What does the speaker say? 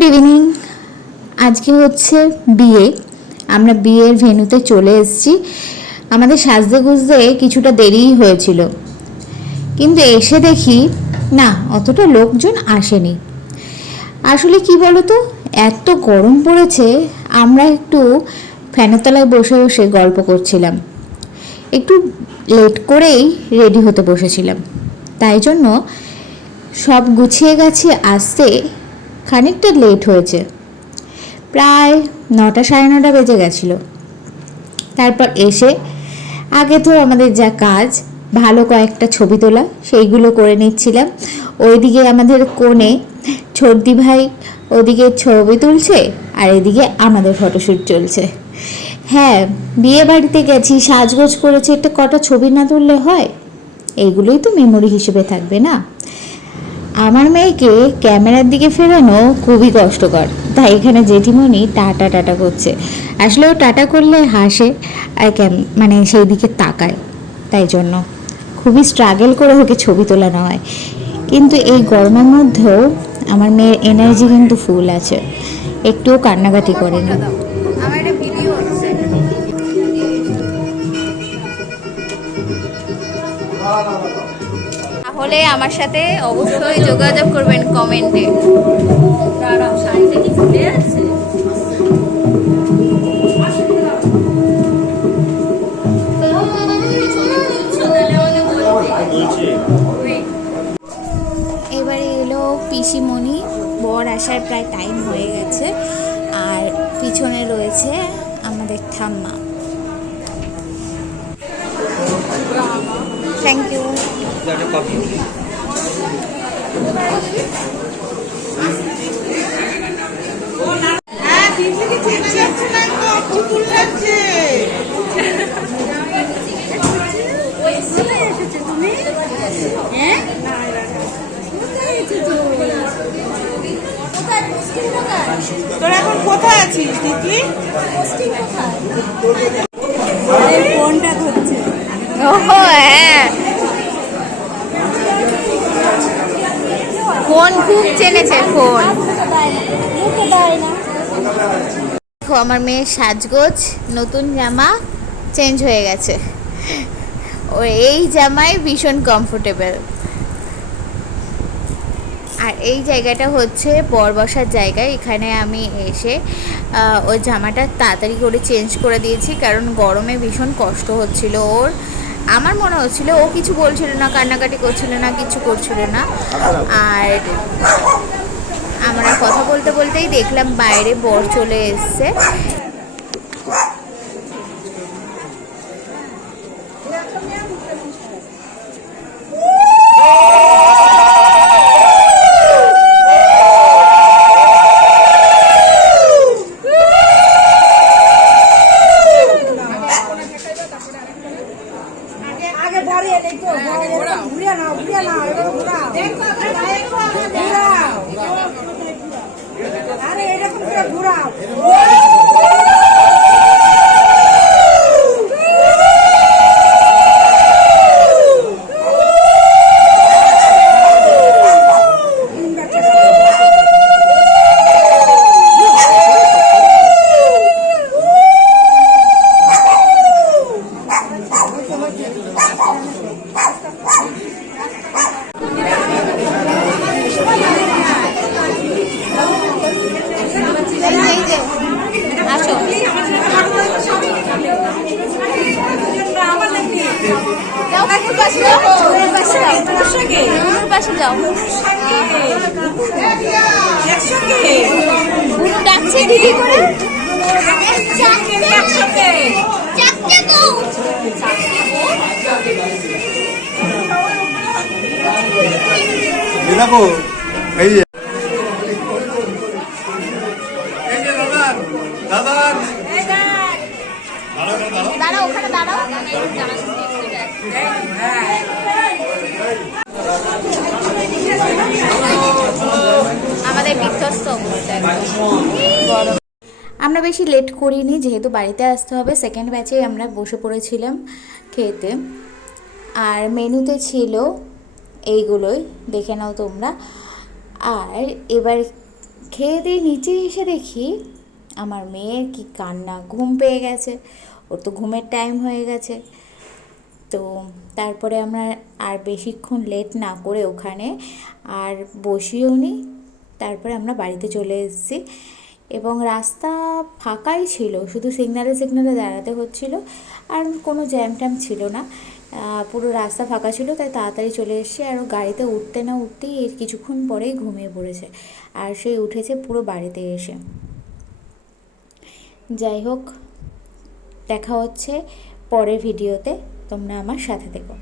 Good evening. আজকে হচ্ছে বিয়ে, আমরা বিয়ের ভেন্যুতে চলে এসেছি। আমাদের সাজতে গুজতে কিছুটা দেরিই হয়েছিল, কিন্তু এসে দেখি না অতটা লোকজন আসেনি। আসলে কি বলো তো, এত গরম পড়েছে, আমরা একটু ফ্যানের তলায় বসে বসে গল্প করছিলাম, একটু লেট করেই রেডি হতে বসেছিলাম, তাই জন্য সব গুছিয়ে গাছিয়ে আসতে খানিকটা লেট হয়েছে। প্রায় 9টা সাড়ে 9টা বেজে গেছিলো। তারপর এসে আগে তো আমাদের যা কাজ, ভালো কয়েকটা ছবি তোলা, সেইগুলো করে নিচ্ছিলাম। ওইদিকে আমাদের কোণে ছোটদি ভাই ওদিকে ছবি তুলছে, আর এদিকে আমাদের ফটোশ্যুট চলছে। হ্যাঁ, বিয়ে বাড়িতে গেছি, সাজগোজ করেছি, একটা কটা ছবি না তুললে হয়? এইগুলোই তো মেমোরি হিসেবে থাকবে না। আমার মেয়েকে ক্যামেরার দিকে ফেরানো খুবই কষ্টকর, তাই এখানে জেঠিমণি টাটা টাটা করছে। আসলে ও টাটা করলে হাসে আর মানে সেই দিকে তাকায়, তাই জন্য খুবই স্ট্রাগল করে ওকে ছবি তোলানো হয়। কিন্তু এই গরমের মধ্যেও আমার মেয়ের এনার্জি কিন্তু ফুল আছে, একটুও কান্নাকাটি করে না। তাহলে আমার সাথে অবশ্যই যোগাযোগ করবেন কমেন্টে। এবারে এলো পিসিমণি, বর আসার প্রায় টাইম হয়ে গেছে, আর পিছনে রয়েছে আমাদের ঠাম্মা। Thank you. তোরা এখন কোথায় আছিস দিদি? ফোনটা ধরছে। ওহো হ্যাঁ, ফোন খুব চেনেছে ফোন। দেখো আমার মেয়ের সাজগোজ, নতুন জামা চেঞ্জ হয়ে গেছে, ও এই জামায় ভীষণ কমফোর্টেবল। আর এই জায়গাটা হচ্ছে বর বসার জায়গা। এখানে আমি এসে ওই জামাটা তাড়াতাড়ি করে চেঞ্জ করে দিয়েছি, কারণ গরমে ভীষণ কষ্ট হচ্ছিল ওর। আমার মনে হচ্ছিল ও কিছু বলছিল না, কান্নাকাটি করছিল না, কিছু করছিল না। আর আমরা কথা বলতে বলতেই দেখলাম বাইরে বর চলে এসছে। আরে এরকম করে ঘুরাও। ডাকছে দিদি করে দেখো এই যে দাদা দাঁড়াও, ওখানে দাঁড়াও। আমাদের বিধ্বস্ত গরম। আমরা বেশি লেট করিনি, যেহেতু বাড়িতে আসতে হবে। সেকেন্ড ব্যাচে আমরা বসে পড়েছিলাম খেতে, আর মেনুতে ছিল এইগুলোই, দেখে নাও তোমরা। আর এবার খেয়ে দিয়ে নিচে এসে দেখি আমার মেয়ের কি কান্না, ঘুম পেয়ে গেছে, ওর তো ঘুমের টাইম হয়ে গেছে। তো তারপরে আমরা আর বেশিক্ষণ লেট না করে ওখানে আর বসিও নি, তারপরে আমরা বাড়িতে চলে এসেছি। এবং রাস্তা ফাঁকাই ছিল, শুধু সিগনালে দাঁড়াতে হচ্ছিল, আর কোনো জ্যাম ট্যাম ছিল না। পুরো রাস্তা ফাঁকা ছিল, তাই তাড়াতাড়ি চলে এসেছি। আর গাড়িতে উঠতে না উঠতেই এর কিছুক্ষণ পরেই ঘুমিয়ে পড়েছে, আর সে উঠেছে পুরো বাড়িতে এসে। যাই হোক, দেখা হচ্ছে পরের ভিডিওতে, তোমরা আমার সাথে থেকো।